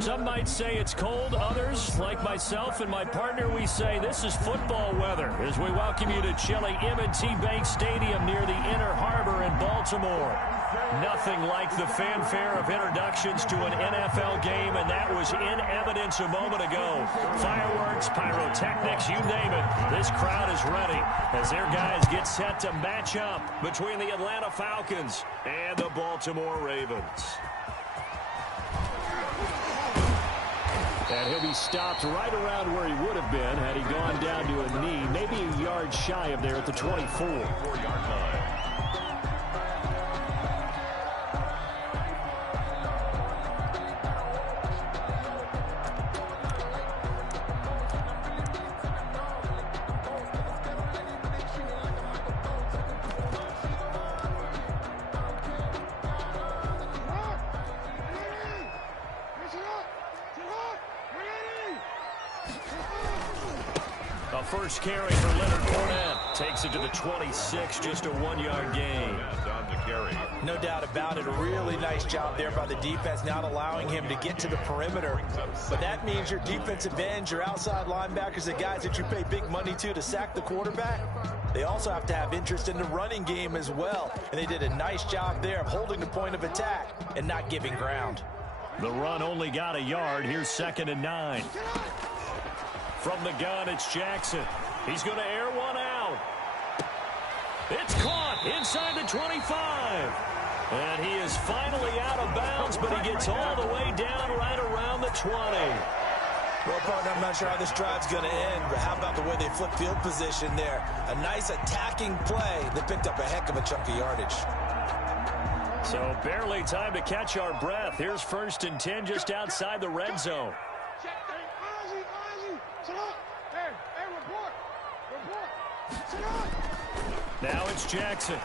Some might say it's cold. Others, like myself and my partner, we say this is football weather as we welcome you to chilly M&T Bank Stadium near the Inner Harbor in Baltimore. Nothing like the fanfare of introductions to an NFL game, and that was in evidence a moment ago. Fireworks, pyrotechnics, you name it. This crowd is ready as their guys get set to match up between the Atlanta Falcons and the Baltimore Ravens. And he'll be stopped right around where he would have been had he gone down to a knee, maybe a yard shy of there at the 24-yard line. First carry for Leonard Fournette. Takes it to the 26, just a 1-yard gain. No doubt about it. A really nice job there by the defense, not allowing him to get to the perimeter. But that means your defensive ends, your outside linebackers, the guys that you pay big money to sack the quarterback, they also have to have interest in the running game as well. And they did a nice job there of holding the point of attack and not giving ground. The run only got a yard. Here's 2nd and 9. From the gun, it's Jackson. He's going to air one out. It's caught inside the 25. And he is finally out of bounds, but he gets all the way down right around the 20. Well, partner, I'm not sure how this drive's going to end, but how about the way they flip field position there? A nice attacking play that picked up a heck of a chunk of yardage. So barely time to catch our breath. Here's 1st and 10 just outside the red zone. Now it's Jackson.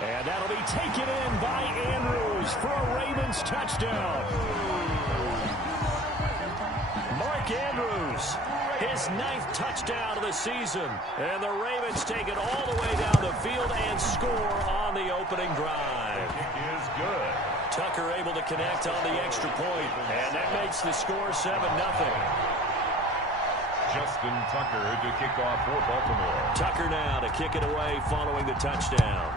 And that'll be taken in by Andrews for a Ravens touchdown. Mark Andrews, his 9th touchdown of the season. And the Ravens take it all the way down the field and score on the opening drive. Kick is good. Tucker able to connect on the extra point, and that makes the score 7-0. Justin Tucker to kick off for Baltimore. Tucker now to kick it away following the touchdown.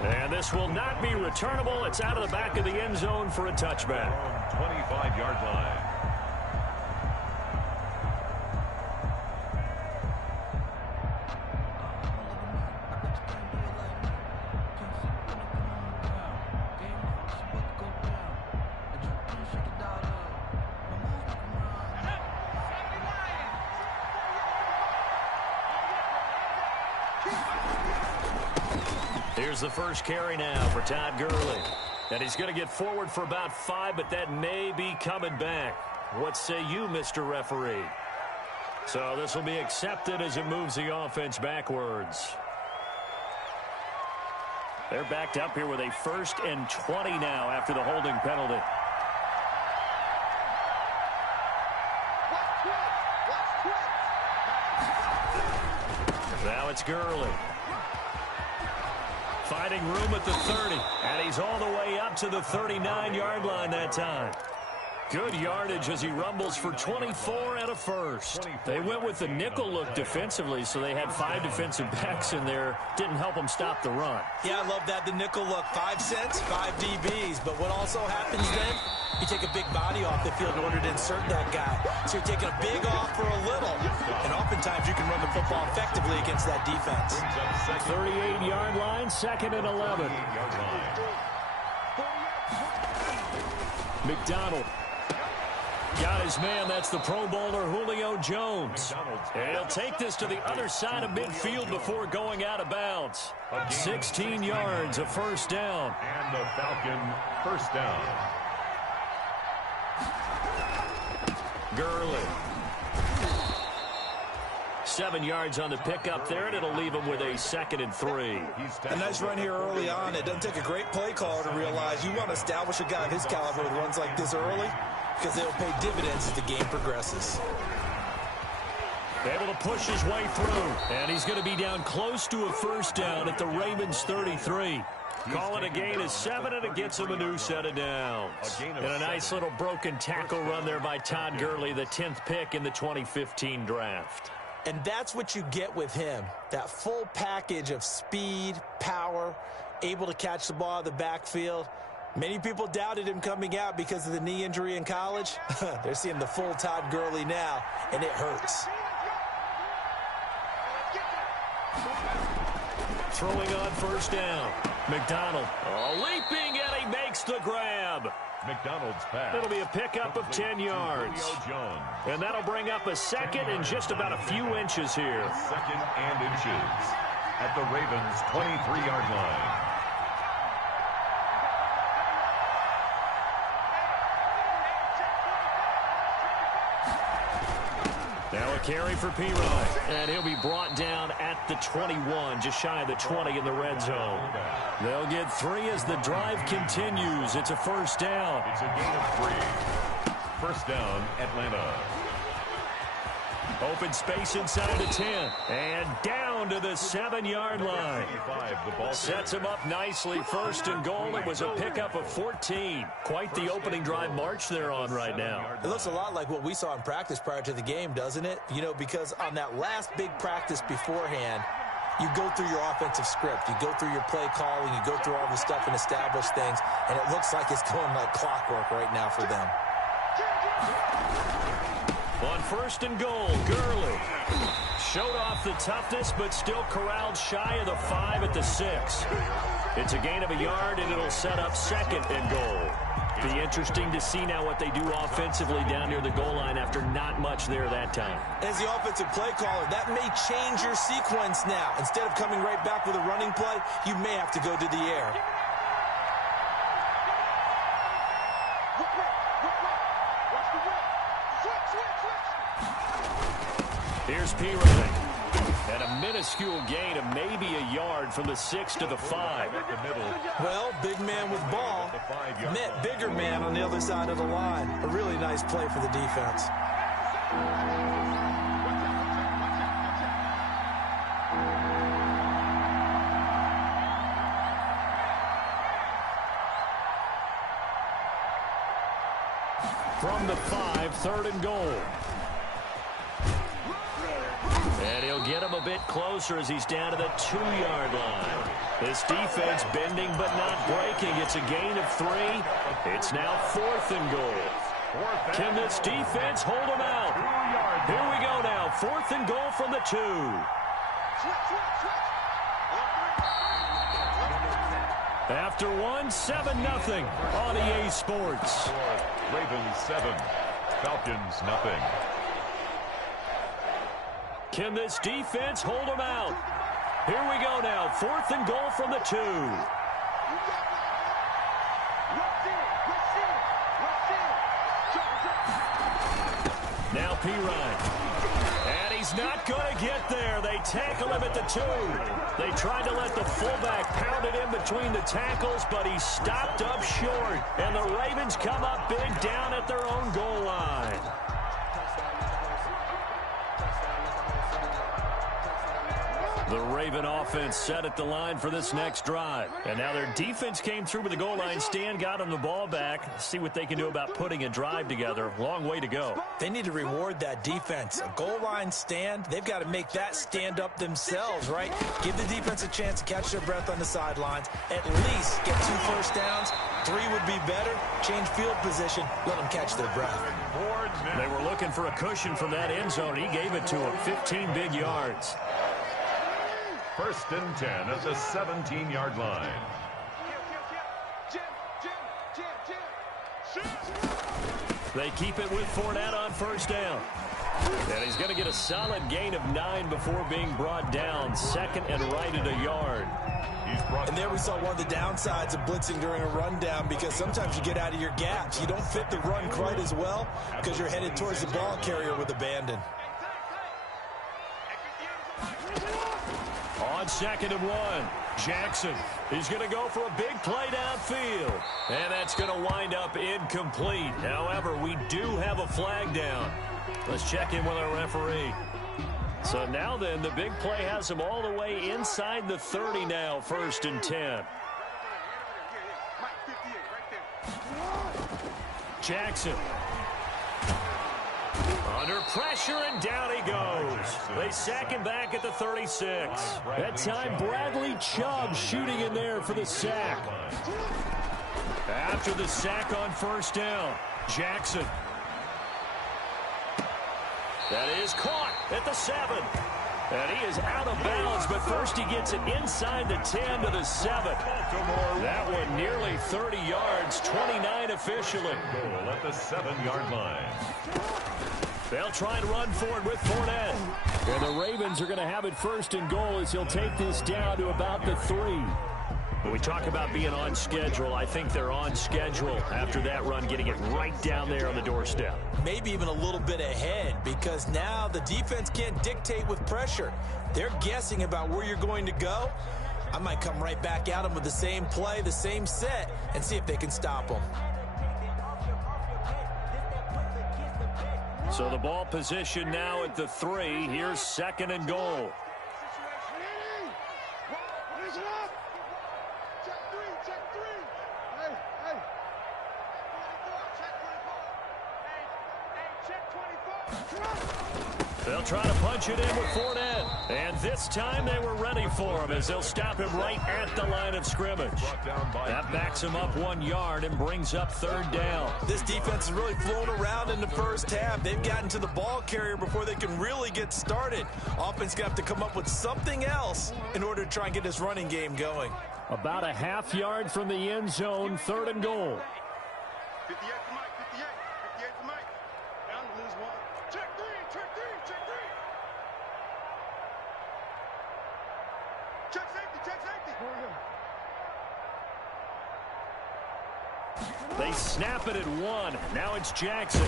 And this will not be returnable. It's out of the back of the end zone for a touchback. 25-yard line. Here's the first carry now for Todd Gurley. And he's going to get forward for about 5, but that may be coming back. What say you, Mr. Referee? So this will be accepted as it moves the offense backwards. They're backed up here with a 1st and 20 now after the holding penalty. Now it's Gurley. Finding room at the 30, and he's all the way up to the 39-yard line that time. Good yardage as he rumbles for 24 and a first. They went with the nickel look defensively, so they had 5 defensive backs in there. Didn't help them stop the run. Yeah, I love that, the nickel look. 5 cents, 5 DBs. But what also happens then, you take a big body off the field in order to insert that guy. So you're taking a big off for a little. And oftentimes you can run the football effectively against that defense. 38-yard line, 2nd and 11. McDonald. Got his man. That's the Pro Bowler Julio Jones. And he'll take this to the other side of midfield before going out of bounds. 16 yards, a first down. And the Falcon first down. Gurley. 7 yards on the pickup there, and it'll leave him with a 2nd and 3. A nice run here early on. It doesn't take a great play caller to realize you want to establish a guy of his caliber with runs like this early, because they'll pay dividends as the game progresses. Able to push his way through. And he's going to be down close to a first down at the Ravens 33. Call it a gain of 7, and it gets him a new set of downs. And a nice little broken tackle run there by Todd Gurley, the 10th pick in the 2015 draft. And that's what you get with him, that full package of speed, power, able to catch the ball out of the backfield. Many people doubted him coming out because of the knee injury in college. They're seeing the full Todd Gurley now, and it hurts. Throwing on first down. McDonald leaping, and he makes the grab. McDonald's pass. It'll be a pickup of 10 yards. And that'll bring up a second and just about a few inches here. Second and inches at the Ravens' 23-yard line. Now a carry for P-Ryan, and he'll be brought down at the 21, just shy of the 20 in the red zone. They'll get 3 as the drive continues. It's a first down. It's a gain of 3. First down, Atlanta. Open space inside the 10, and down to the 7-yard line. Sets him up nicely. First and goal. It was a pickup of 14. Quite the opening drive march they're on right now. It looks a lot like what we saw in practice prior to the game, doesn't it? You know, because on that last big practice beforehand, you go through your offensive script. You go through your play calling. You go through all the stuff and establish things, and it looks like it's going like clockwork right now for them. On first and goal, Gurley showed off the toughness, but still corralled shy of the 5 at the 6. It's a gain of a yard, and it'll set up second and goal. Be interesting to see now what they do offensively down near the goal line after not much there that time. As the offensive play caller, that may change your sequence now. Instead of coming right back with a running play, you may have to go to the air. Here's P-Ryan. And a minuscule gain of maybe a yard from the 6 to the 5. Well, big man with ball met bigger man on the other side of the line. A really nice play for the defense. From the 5, third and goal. And he'll get him a bit closer as he's down to the 2-yard line. This defense bending but not breaking. It's a gain of 3. It's now 4th and goal. Can this defense hold him out? Here we go now. 4th and goal from the 2. After 1, 7-0 on EA Sports. Ravens 7, Falcons nothing. Can this defense hold him out? Here we go now. 4th and goal from the 2. Now P-Ryan. And he's not going to get there. They tackle him at the 2. They tried to let the fullback pound it in between the tackles, but he stopped up short. And the Ravens come up big down at their own goal line. The Raven offense set at the line for this next drive. And now their defense came through with the goal line stand, got them the ball back. See what they can do about putting a drive together. Long way to go. They need to reward that defense. A goal line stand, they've got to make that stand up themselves, right? Give the defense a chance to catch their breath on the sidelines. At least get 2 first downs. 3 would be better. Change field position. Let them catch their breath. They were looking for a cushion from that end zone. He gave it to them. 15 big yards. First and 10 at the 17-yard line. They keep it with Fournette on first down. And he's going to get a solid gain of 9 before being brought down. Second and right at a yard. And there we saw one of the downsides of blitzing during a rundown, because sometimes you get out of your gaps. You don't fit the run quite as well because you're headed towards the ball carrier with abandon. On 2nd and 1, Jackson is going to go for a big play downfield. And that's going to wind up incomplete. However, we do have a flag down. Let's check in with our referee. So now then, the big play has them all the way inside the 30 now, 1st and 10. Jackson. Under pressure, and down he goes. They sack him back at the 36. That time, Bradley Chubb shooting in there for the sack. After the sack on 1st down, Jackson. That is caught at the 7. And he is out of bounds, but first he gets it inside the 10 to the 7. That one nearly 30 yards, 29 officially. Goal at the 7-yard line. They'll try and run for it with Fournette. And the Ravens are going to have it 1st and goal as he'll take this down to about the 3. When we talk about being on schedule, I think they're on schedule after that run, getting it right down there on the doorstep. Maybe even a little bit ahead, because now the defense can't dictate with pressure. They're guessing about where you're going to go. I might come right back at them with the same play, the same set, and see if they can stop them. So the ball position now at the 3. Here's 2nd and goal. They'll try to punch it in with Fournette. And this time they were ready for him as they'll stop him right at the line of scrimmage. That backs him up 1 yard and brings up 3rd down. This defense is really flown around in the first half. They've gotten to the ball carrier before they can really get started. Offense going to have to come up with something else in order to try and get this running game going. About a half yard from the end zone, 3rd and goal. 58 to Mike, 58 to Mike. Down to lose 1. Check 3, check 3, check 3. Check safety, They snap it at 1. Now it's Jackson.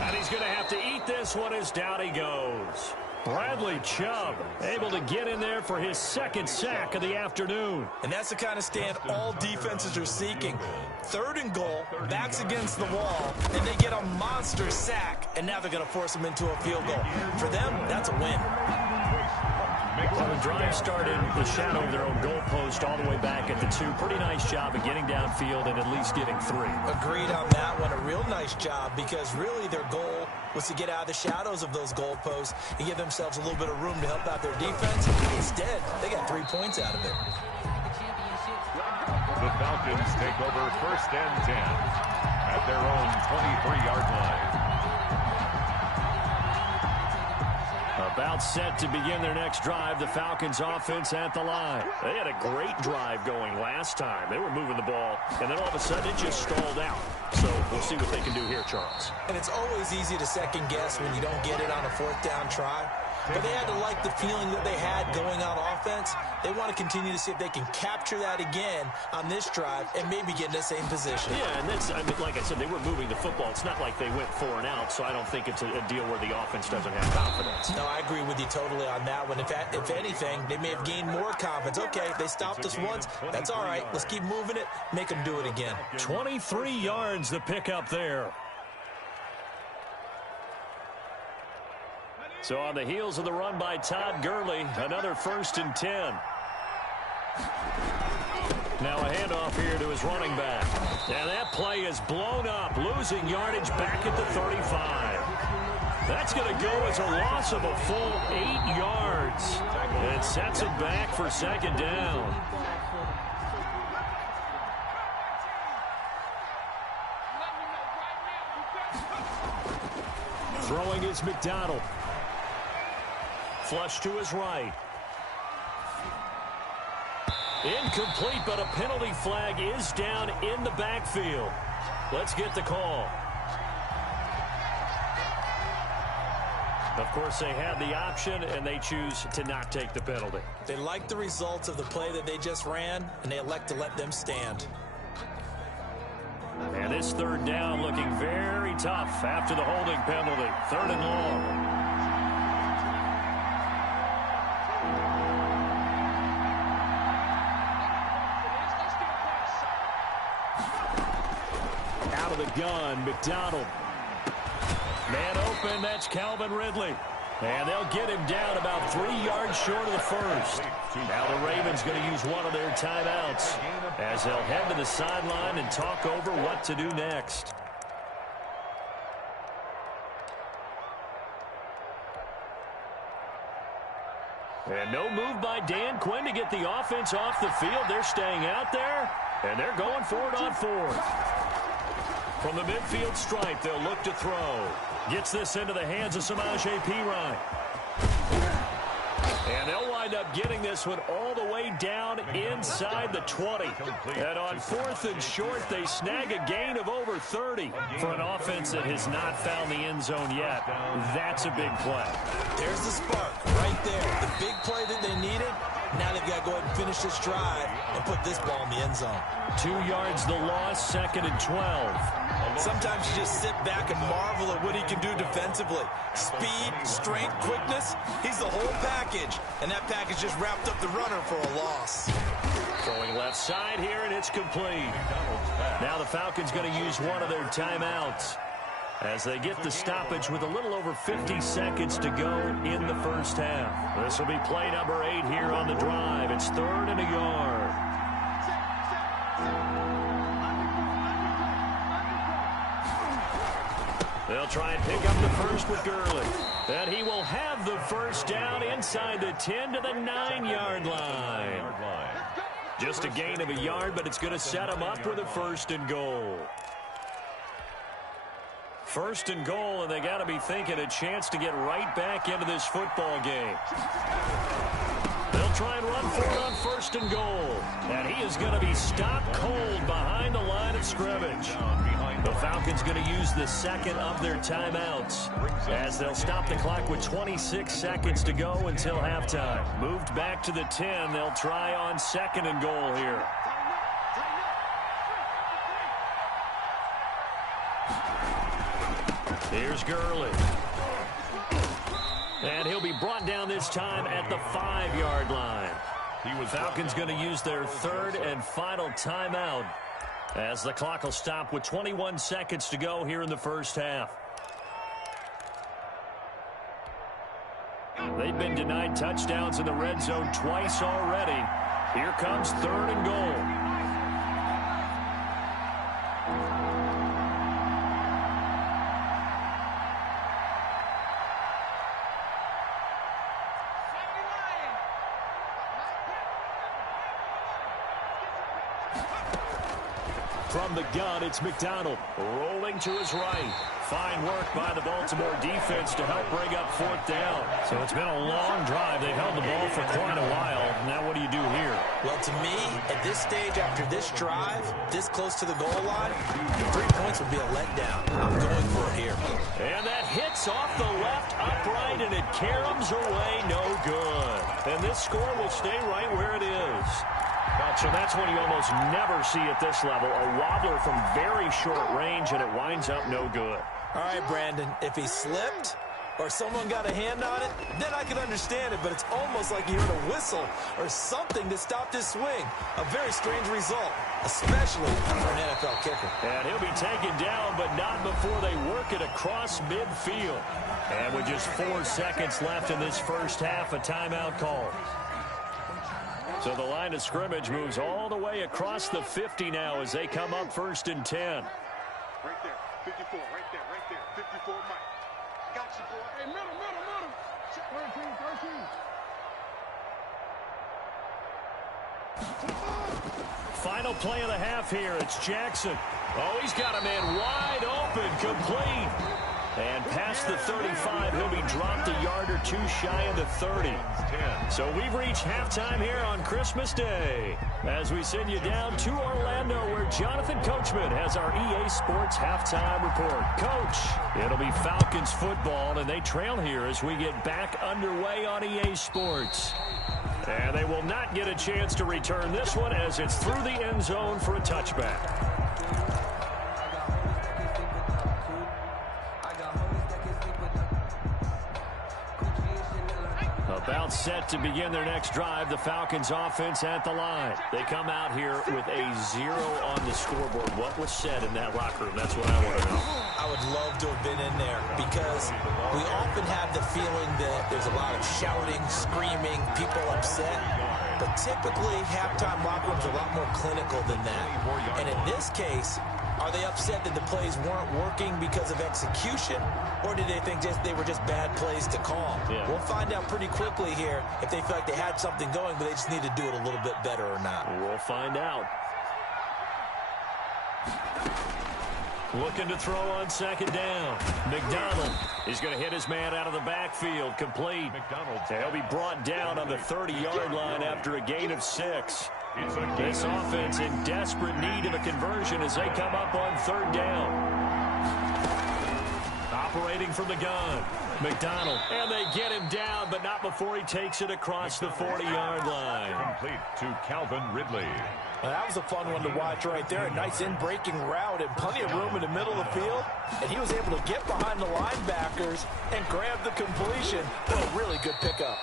And he's going to have to eat this one as down he goes. Bradley Chubb able to get in there for his 2nd sack of the afternoon. And that's the kind of stand all defenses are seeking. 3rd and goal, backs against the wall, and they get a monster sack, and now they're going to force them into a field goal. For them, that's a win. Well, the drive started in the shadow of their own goalpost all the way back at the 2. Pretty nice job of getting downfield and at least getting 3. Agreed on that one. A real nice job, because really their goal was to get out of the shadows of those goalposts and give themselves a little bit of room to help out their defense. Instead, they got 3 points out of it. The Falcons take over 1st and 10 at their own 23-yard line. About set to begin their next drive, the Falcons offense at the line. They had a great drive going last time. They were moving the ball, and then all of a sudden it just stalled out. So we'll see what they can do here, Charles. And it's always easy to second guess when you don't get it on a 4th down try. But they had to like the feeling that they had going on offense. They want to continue to see if they can capture that again on this drive and maybe get in the same position. Yeah, and that's, I mean, like I said, they were moving the football. It's not like they went 4 and out, so I don't think it's a deal where the offense doesn't have confidence. No, I agree with you totally on that one. If anything, they may have gained more confidence. Okay, they stopped us once. That's all right. Let's keep moving it. Make them do it again. 23 yards the pickup there. So on the heels of the run by Todd Gurley, another 1st and 10. Now a handoff here to his running back. And that play is blown up, losing yardage back at the 35. That's going to go as a loss of a full 8 yards. And it sets it back for 2nd down. Throwing is McDonald. Flush to his right. Incomplete, but a penalty flag is down in the backfield. Let's get the call. Of course, they had the option, and they choose to not take the penalty. They like the results of the play that they just ran, and they elect to let them stand. And this 3rd down looking very tough after the holding penalty. 3rd and long. Out of the gun, McDonald. Man open, that's Calvin Ridley. And they'll get him down about 3 yards short of the first. Now the Ravens going to use one of their timeouts as they'll head to the sideline and talk over what to do next. And no move by Dan Quinn to get the offense off the field. They're staying out there, and they're going for it on 4th. From the midfield stripe, they'll look to throw. Gets this into the hands of Samaje Perine. And they'll wind up getting this one all the way down inside the 20. And on 4th and short, they snag a gain of over 30. For an offense that has not found the end zone yet, that's a big play. There's the spark right there. The big play that they needed. Now they've got to go ahead and finish this drive and put this ball in the end zone. 2 yards the loss, 2nd and 12. Sometimes you just sit back and marvel at what he can do defensively. Speed, strength, quickness, he's the whole package. And that package just wrapped up the runner for a loss. Throwing left side here, and it's complete. Now the Falcons going to use one of their timeouts as they get the stoppage with a little over 50 seconds to go in the first half. This will be play number 8 here on the drive. It's 3rd and a yard. They'll try and pick up the first with Gurley. And he will have the first down inside the 10 to the 9-yard line. Just a gain of a yard, but it's going to set him up with a 1st and goal. 1st and goal, and they got to be thinking a chance to get right back into this football game. They'll try and run for it on 1st and goal. And he is going to be stopped cold behind the line of scrimmage. The Falcons going to use the 2nd of their timeouts as they'll stop the clock with 26 seconds to go until halftime. Moved back to the 10. They'll try on 2nd and goal here. Here's Gurley. And he'll be brought down this time at the 5-yard line. Falcons going to use their 3rd and final timeout as the clock will stop with 21 seconds to go here in the first half. They've been denied touchdowns in the red zone twice already. Here comes 3rd and goal. From the gun, it's McDonald rolling to his right. Fine work by the Baltimore defense to help bring up 4th down. So it's been a long drive. They've held the ball for quite a while. Now what do you do here? Well, to me, at this stage after this drive, this close to the goal line, 3 points would be a letdown. I'm going for it here. And that hits off the left upright, and it caroms away no good. And this score will stay right where it is. So that's one you almost never see at this level. A wobbler from very short range, and it winds up no good. All right, Brandon, if he slipped or someone got a hand on it, then I could understand it, but it's almost like he heard a whistle or something to stop his swing. A very strange result, especially for an NFL kicker. And he'll be taken down, but not before they work it across midfield. And with just 4 seconds left in this first half, a timeout call. So the line of scrimmage moves all the way across the 50 now as they come up 1st and 10. Right there, 54, right there, 54, Mike. Got you, boy. Hey, middle. Check 13. Final play of the half here. It's Jackson. Oh, he's got a man wide open, complete. And past the 35, he'll be dropped a yard or 2 shy of the 30. So we've reached halftime here on Christmas Day as we send you down to Orlando where Jonathan Coachman has our EA Sports halftime report. Coach, it'll be Falcons football, and they trail here as we get back underway on EA Sports. And they will not get a chance to return this one as it's through the end zone for a touchback. About about set to begin their next drive. The Falcons offense at the line. They come out here with a 0 on the scoreboard. What was said in that locker room? That's what I want to know. I would love to have been in there because we often have the feeling that there's a lot of shouting, screaming, people upset. But typically, halftime locker rooms are a lot more clinical than that. And in this case, are they upset that the plays weren't working because of execution, or did they think they were just bad plays to call? Yeah. We'll find out pretty quickly here if they feel like they had something going, but they just need to do it a little bit better or not. We'll find out. Looking to throw on second down. McDonald is going to hit his man out of the backfield. Complete. He'll be brought down on the 30-yard line after a gain of 6. This offense in desperate need of a conversion as they come up on third down. Operating from the gun. McDonald. And they get him down, but not before he takes it across the 40-yard line. Complete to Calvin Ridley. Well, that was a fun one to watch right there. A nice in-breaking route and plenty of room in the middle of the field. And he was able to get behind the linebackers and grab the completion. What a really good pickup.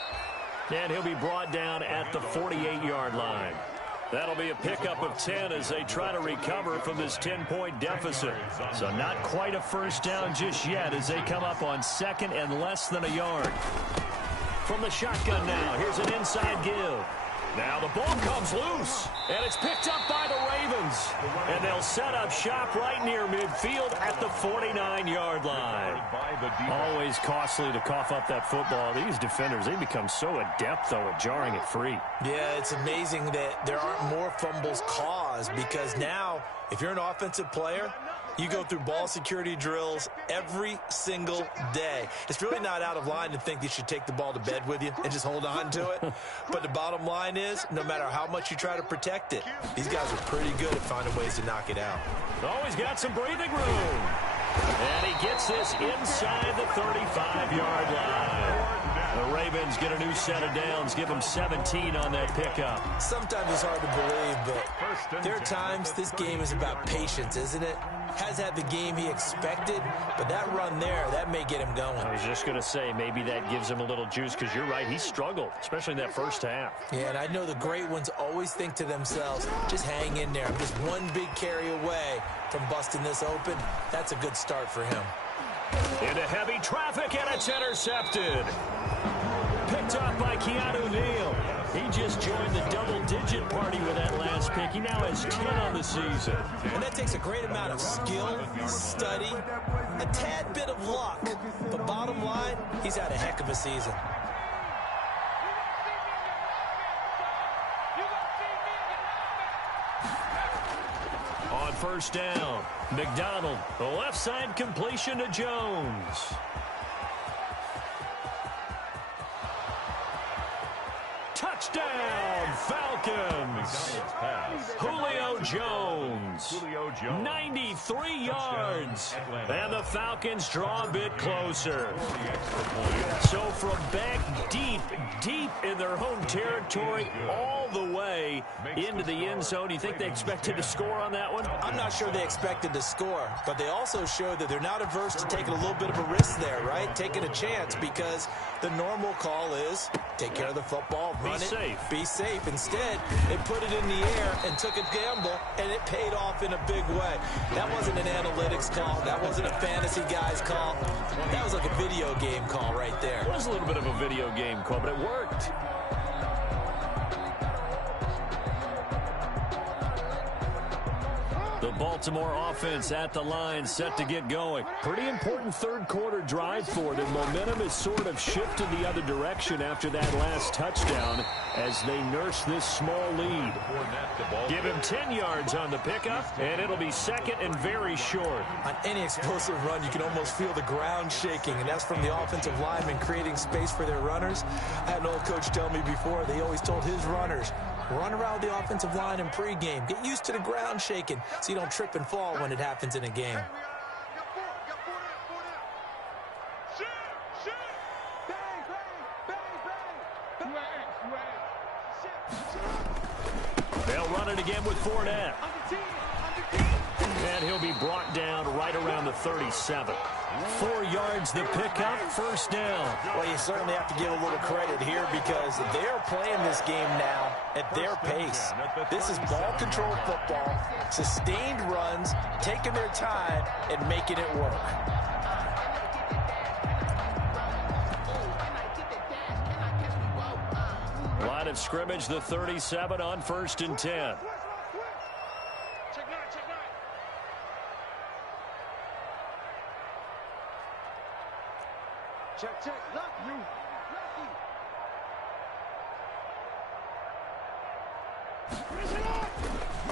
And he'll be brought down at the 48-yard line. That'll be a pickup of 10 as they try to recover from this 10-point deficit. So not quite a first down just yet as they come up on second and less than a yard. From the shotgun now, here's an inside give. Now the ball comes loose, and it's picked up by the Ravens. And they'll set up shop right near midfield at the 49-yard line. Always costly to cough up that football. These defenders, they become so adept, though, at jarring it free. Yeah, it's amazing that there aren't more fumbles caused because now, if you're an offensive player, you go through ball security drills every single day. It's really not out of line to think you should take the ball to bed with you and just hold on to it. But the bottom line is, no matter how much you try to protect it, these guys are pretty good at finding ways to knock it out. Oh, he's got some breathing room. And he gets this inside the 35-yard line. The Ravens get a new set of downs, give them 17 on that pickup. Sometimes it's hard to believe, but there are times this game is about patience, isn't it? Has had the game he expected, but that run there, that may get him going. I was just going to say, maybe that gives him a little juice, because you're right, he struggled, especially in that first half. Yeah, and I know the great ones always think to themselves, just hang in there. I'm just one big carry away from busting this open. That's a good start for him. Into heavy traffic, and it's intercepted. Picked up by Keanu Neal. He just joined the double-digit party with that last pick. He now has 10 on the season. And that takes a great amount of skill, study, a tad bit of luck. But bottom line, he's had a heck of a season. On first down, McDonald, the left side completion to Jones. Touchdown, Falcons. Julio Jones. 93 yards. And the Falcons draw a bit closer. So from back deep in their home territory, all the way into the end zone, you think they expected to score on that one? I'm not sure they expected to score, but they also showed that they're not averse to taking a little bit of a risk there, right? Taking a chance, because the normal call is take care of the football, run it, be safe. Instead, they put it in the air and took a gamble, and it paid off in a big way. That wasn't an analytics call. That wasn't a fantasy guy's call. That was like a video game call right there. It was a little bit of a video game call, but it worked. The Baltimore offense at the line, set to get going. Pretty important third quarter drive for them. Momentum has sort of shifted the other direction after that last touchdown as they nurse this small lead. Give him 10 yards on the pickup, and it'll be second and very short. On any explosive run, you can almost feel the ground shaking, and that's from the offensive linemen creating space for their runners. I had an old coach tell me before, they always told his runners, run around the offensive line in pregame. Get used to the ground shaking so you don't trip and fall when it happens in a game. They'll run it again with Fournette. And he'll be brought down right around the 37. 4 yards the pickup, first down. Well, you certainly have to give a little credit here because they're playing this game now at their pace. This is ball control football, sustained runs, taking their time, and making it work. Line of scrimmage, the 37 on 1st and 10. Check, look, you.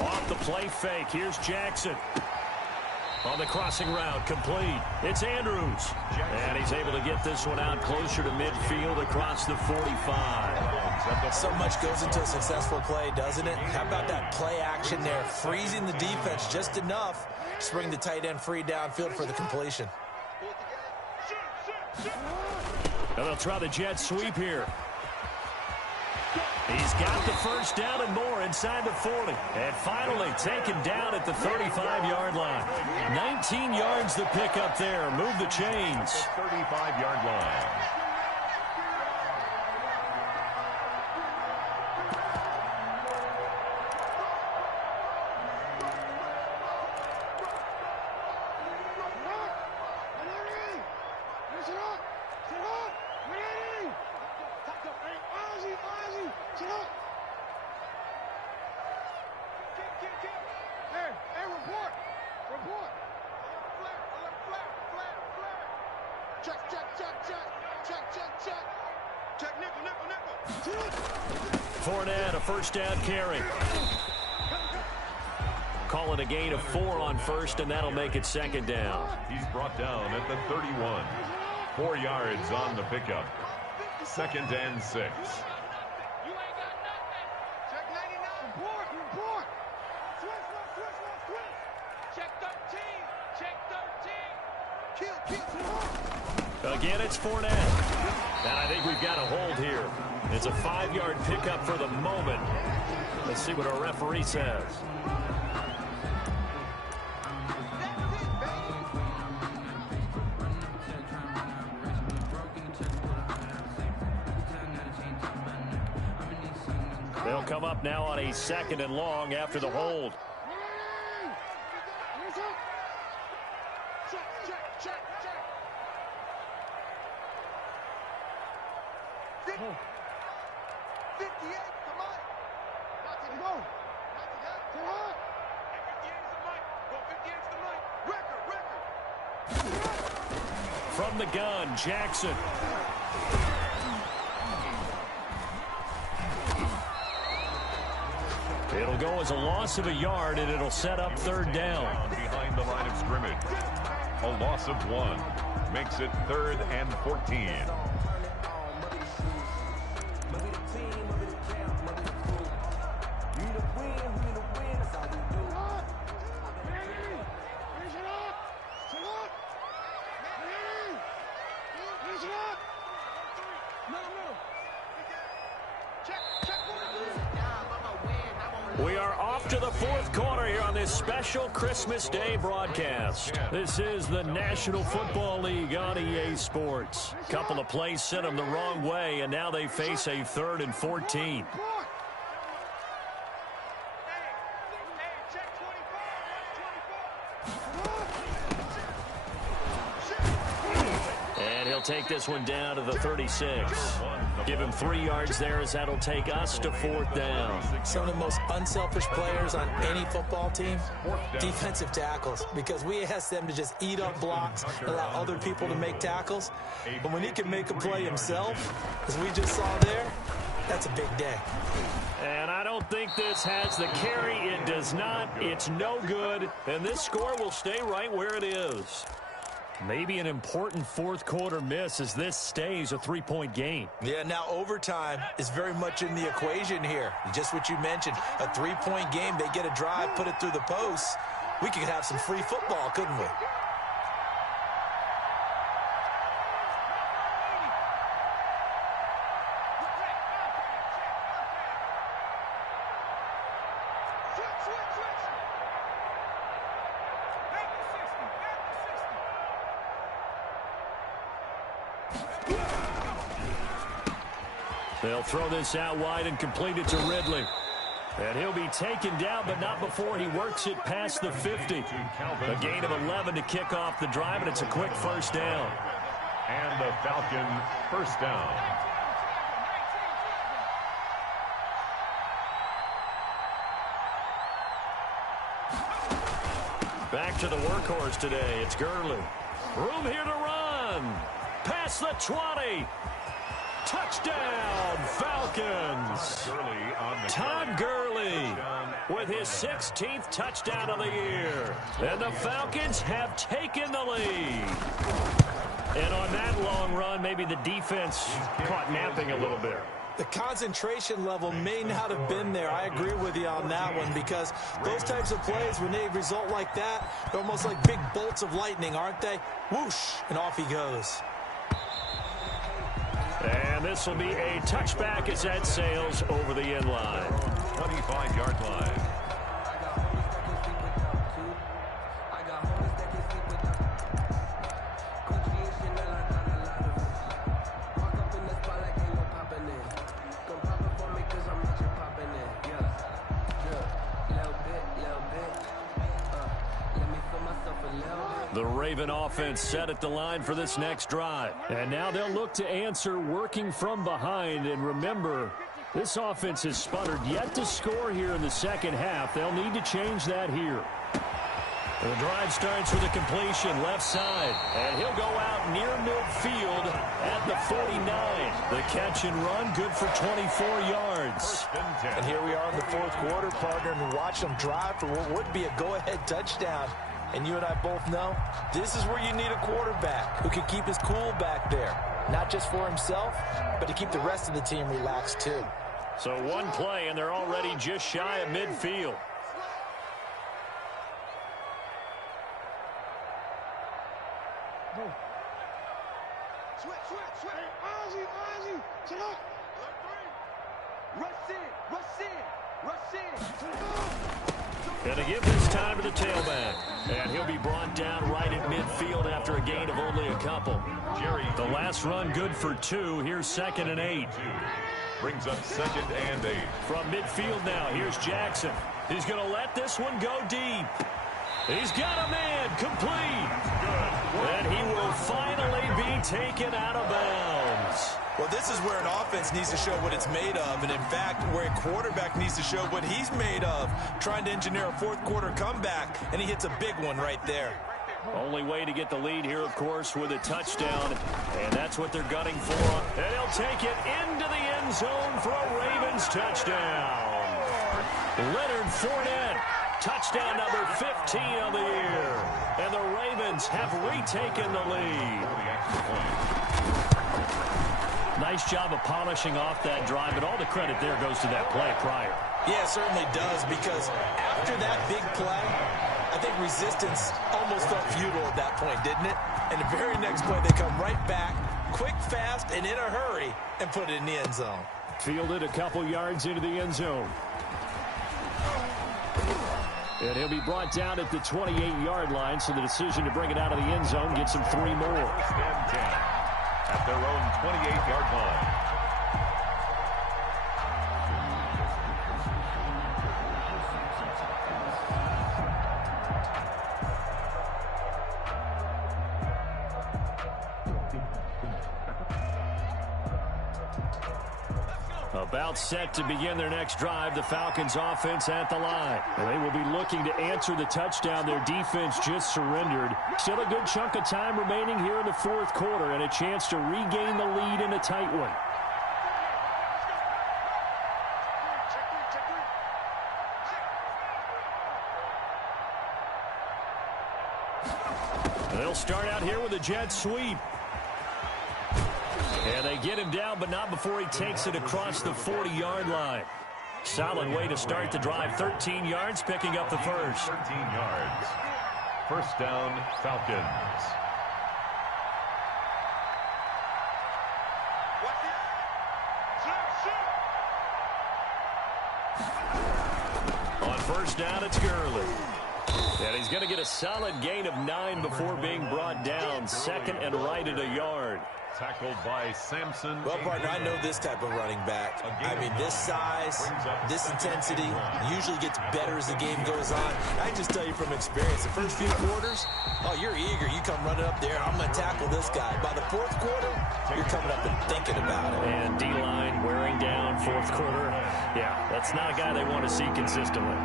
Off the play fake, here's Jackson. On the crossing route, complete. It's Andrews. And he's able to get this one out closer to midfield across the 45. So much goes into a successful play, doesn't it? How about that play action there? Freezing the defense just enough to bring the tight end free downfield for the completion. And they'll try the jet sweep here. He's got the first down and more inside the 40. And finally taken down at the 35-yard line. 19 yards the pickup there. Move the chains. 35-yard line. Fournette, a first down carry. Call it a gain of 4 on first, and that'll make it second down. He's brought down at the 31. 4 yards on the pickup. 2nd and 6. Again, it's Fournette. And I think we've got a hold here. It's a 5-yard pickup for the moment. Let's see what our referee says. They'll come up now on a 2nd and long after the hold. From the gun, Jackson. It'll go as a loss of a yard, and it'll set up 3rd down. Behind the line of scrimmage. A loss of 1 makes it 3rd and 14. We are off to the 4th quarter here on this special Christmas Day broadcast. This is the National Football League on EA Sports. Couple of plays sent them the wrong way, and now they face a 3rd and 14. And he'll take this one down to the 36. Give him 3 yards there as that'll take us to 4th down. Some of the most unselfish players on any football team, defensive tackles, because we ask them to just eat up blocks, allow other people to make tackles. But when he can make a play himself, as we just saw there, that's a big day. And I don't think this has the carry. It does not. It's no good. And this score will stay right where it is. Maybe an important 4th quarter miss as this stays a 3-point game. Yeah, now overtime is very much in the equation here. Just what you mentioned, a 3-point game. They get a drive, put it through the posts. We could have some free football, couldn't we? They'll throw this out wide and complete it to Ridley. And he'll be taken down, but not before he works it past the 50. A gain of 11 to kick off the drive, and it's a quick first down. And the Falcon first down. Back to the workhorse today. It's Gurley. Room here to run. Past the 20. Touchdown, Falcons. Todd Gurley with his 16th touchdown of the year. And the Falcons have taken the lead. And on that long run, maybe the defense caught napping a little bit. The concentration level may not have been there. I agree with you on that one, because those types of plays, when they result like that, they're almost like big bolts of lightning, aren't they? Whoosh, and off he goes. And this will be a touchback as that sails over the end line. 25-yard line. The Raven offense set at the line for this next drive. And now they'll look to answer working from behind. And remember, this offense has sputtered yet to score here in the second half. They'll need to change that here. The drive starts with a completion left side. And he'll go out near midfield at the 49. The catch and run good for 24 yards. And here we are in the fourth quarter, partner, and watch them drive for what would be a go-ahead touchdown. And you and I both know this is where you need a quarterback who can keep his cool back there. Not just for himself, but to keep the rest of the team relaxed too. So one play, and they're already just shy of midfield. Switch. Ozzy. Chill out. Rush in. And to give this time to the tailback. And he'll be brought down right at midfield after a gain of only a couple. The last run good for 2. Here's 2nd and 8. Brings up 2nd and 8. From midfield now, here's Jackson. He's going to let this one go deep. He's got a man complete. And he will finally be taken out of bounds. Well, this is where an offense needs to show what it's made of, and in fact, where a quarterback needs to show what he's made of, trying to engineer a fourth quarter comeback, and he hits a big one right there. Only way to get the lead here, of course, with a touchdown, and that's what they're gunning for. And he'll take it into the end zone for a Ravens touchdown. Leonard Fournette, touchdown number 15 of the year, and the Ravens have retaken the lead. Nice job of polishing off that drive, but all the credit there goes to that play prior. Yeah, it certainly does, because after that big play, I think resistance almost felt futile at that point, didn't it? And the very next play, they come right back, quick, fast, and in a hurry, and put it in the end zone. Fielded a couple yards into the end zone. And he'll be brought down at the 28-yard line, so the decision to bring it out of the end zone gets him 3 more. At their own 28-yard line. About set to begin their next drive, the Falcons offense at the line. And they will be looking to answer the touchdown their defense just surrendered. Still a good chunk of time remaining here in the fourth quarter, and a chance to regain the lead in a tight one. They'll start out here with a jet sweep. And they get him down, but not before he takes it across the 40-yard line. Solid way to start the drive. 13 yards, picking up the first. 13 yards. First down, Falcons. On first down, it's Gurley. And he's going to get a solid gain of 9 before being brought down. Second and right at a yard. Tackled by Sampson. Well, partner, I know this type of running back. I mean, this size, this intensity usually gets better as the game goes on. I just tell you from experience, the first few quarters, oh, you're eager. You come running up there, I'm going to tackle this guy. By the fourth quarter, you're coming up and thinking about it. And D-line wearing down fourth quarter. Yeah, that's not a guy they want to see consistently.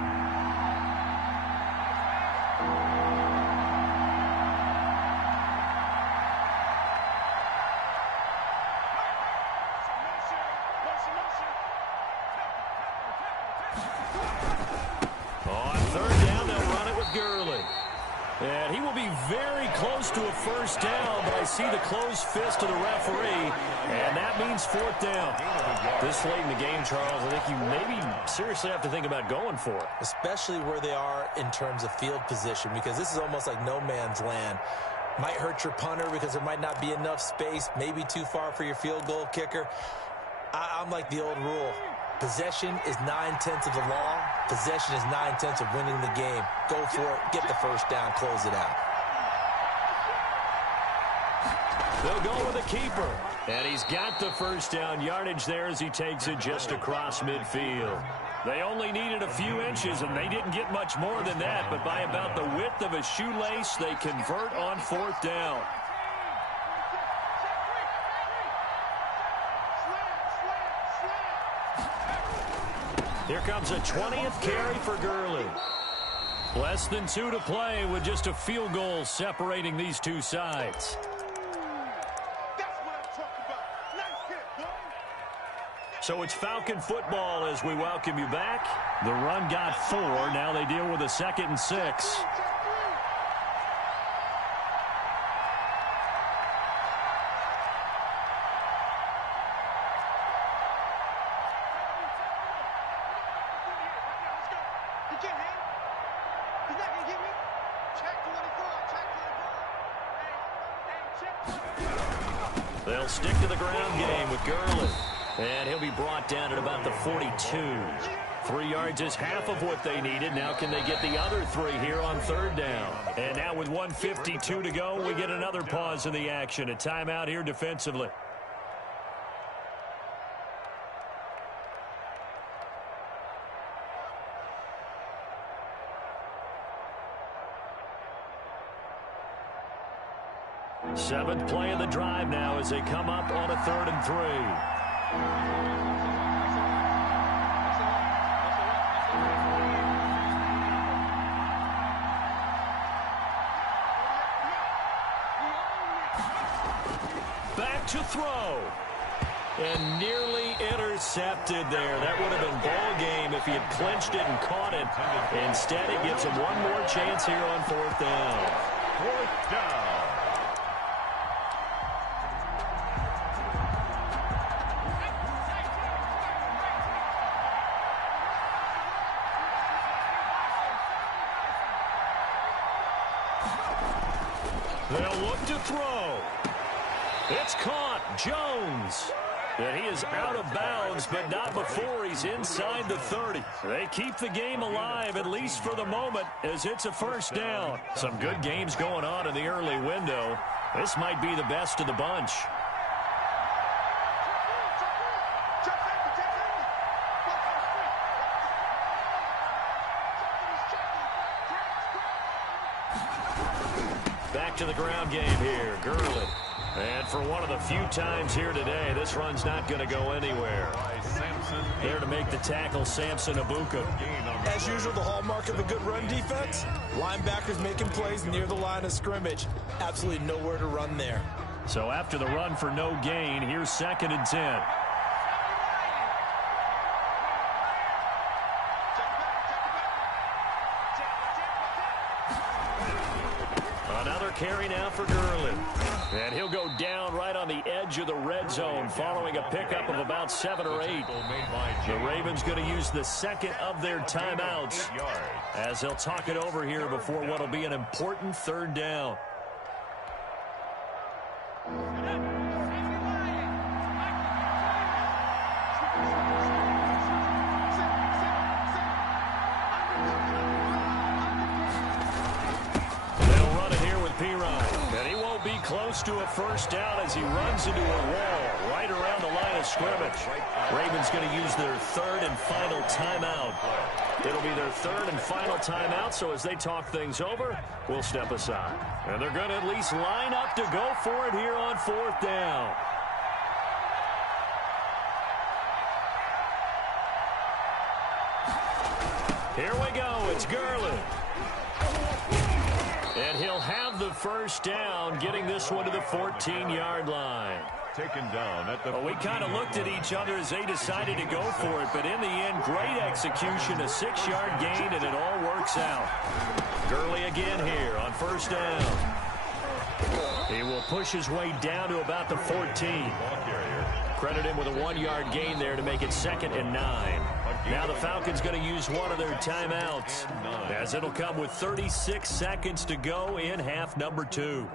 And he will be very close to a first down, but I see the closed fist of the referee, and that means fourth down. This late in the game, Charles, I think you maybe seriously have to think about going for it. Especially where they are in terms of field position, because this is almost like no man's land. Might hurt your punter because there might not be enough space, maybe too far for your field goal kicker. I'm like the old rule. Possession is 9/10 of the law. Possession is 9/10 of winning the game. Go for it. Get the first down. Close it out. They'll go with a keeper. And he's got the first down yardage there as he takes it just across midfield. They only needed a few inches, and they didn't get much more than that. But by about the width of a shoelace, they convert on fourth down. Here comes a 20th carry for Gurley. Less than 2 to play with just a field goal separating these two sides. So it's Falcon football as we welcome you back. The run got 4. Now they deal with a 2nd and 6. They'll stick to the ground game with Gurley. And he'll be brought down at about the 42. 3 yards is half of what they needed. Now can they get the other 3 here on third down? And now with 1:52 to go, we get another pause in the action. A timeout here defensively. Seventh play of the drive now as they come up on a 3rd and 3. Back to throw. And nearly intercepted there. That would have been ball game if he had clinched it and caught it. Instead, it gives him one more chance here on 4th down. 4th down. They'll look to throw. It's caught. Jones. And he is out of bounds, but not before he's inside the 30. They keep the game alive, at least for the moment, as it's a first down. Some good games going on in the early window. This might be the best of the bunch. Back to the ground game here. Gurley. And for one of the few times here today, this run's not going to go anywhere. There to make the tackle, Samson Abuka. As usual, the hallmark of a good run defense, linebackers making plays near the line of scrimmage. Absolutely nowhere to run there. So after the run for no gain, here's 2nd and 10. Another carry now for Gurley. And he'll go down right on the edge of the red zone following a pickup of about 7 or 8. The Ravens going to use the 2nd of their timeouts as they'll talk it over here before what will be an important 3rd down. close to a first down as he runs into a wall right around the line of scrimmage. Ravens going to use their third and final timeout. It'll be their third and final timeout, so as they talk things over, we'll step aside. And they're going to at least line up to go for it here on fourth down. Here we go. It's Gurley. And he'll have the first down, getting this one to the 14-yard line. Taken down at the... Well, we kind of looked at each other as they decided to go for it, but in the end, great execution, a 6-yard gain, and it all works out. Gurley again here on first down. He will push his way down to about the 14. Credit him with a 1-yard gain there to make it 2nd and 9. Now the Falcons going to use one of their timeouts, as it'll come with 36 seconds to go in half number 2.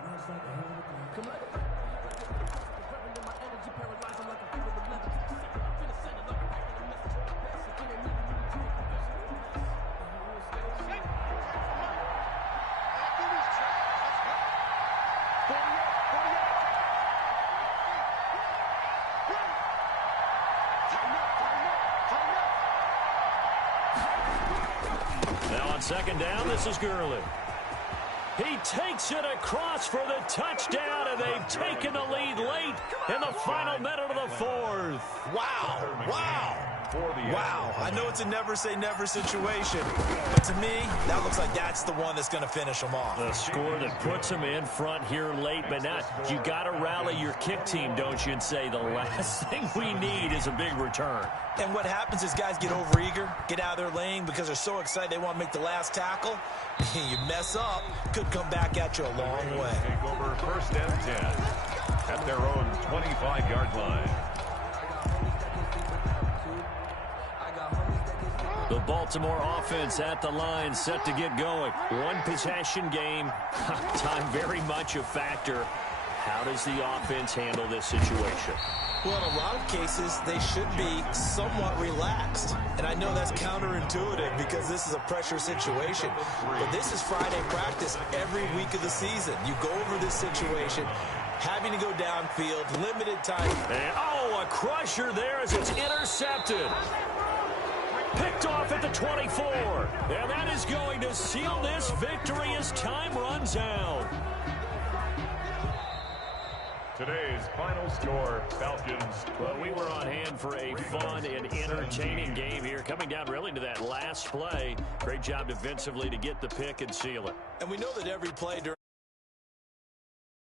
Second down, this is Gurley. He takes it across for the touchdown, and they've taken the lead late in the final minute of the fourth. Wow. Wow. Wow. I know it's a never-say-never situation, but to me, that looks like that's the one that's going to finish them off. The score that puts them in front here late, but not. You got to rally your kick team, don't you, and say the last thing we need is a big return. And what happens is guys get overeager, get out of their lane because they're so excited they want to make the last tackle. You mess up, could come back at you a long way. Take over first and 10 at their own 25-yard line. The Baltimore offense at the line, set to get going. One possession game. Time very much a factor. How does the offense handle this situation? Well, in a lot of cases, they should be somewhat relaxed. And I know that's counterintuitive because this is a pressure situation. But this is Friday practice every week of the season. You go over this situation, having to go downfield, limited time. And, a crusher there as it's intercepted. Picked off at the 24. And that is going to seal this victory as time runs out. Today's final score, Falcons. Well, we were on hand for a fun and entertaining game here, coming down really to that last play. Great job defensively to get the pick and seal it. And we know that every play during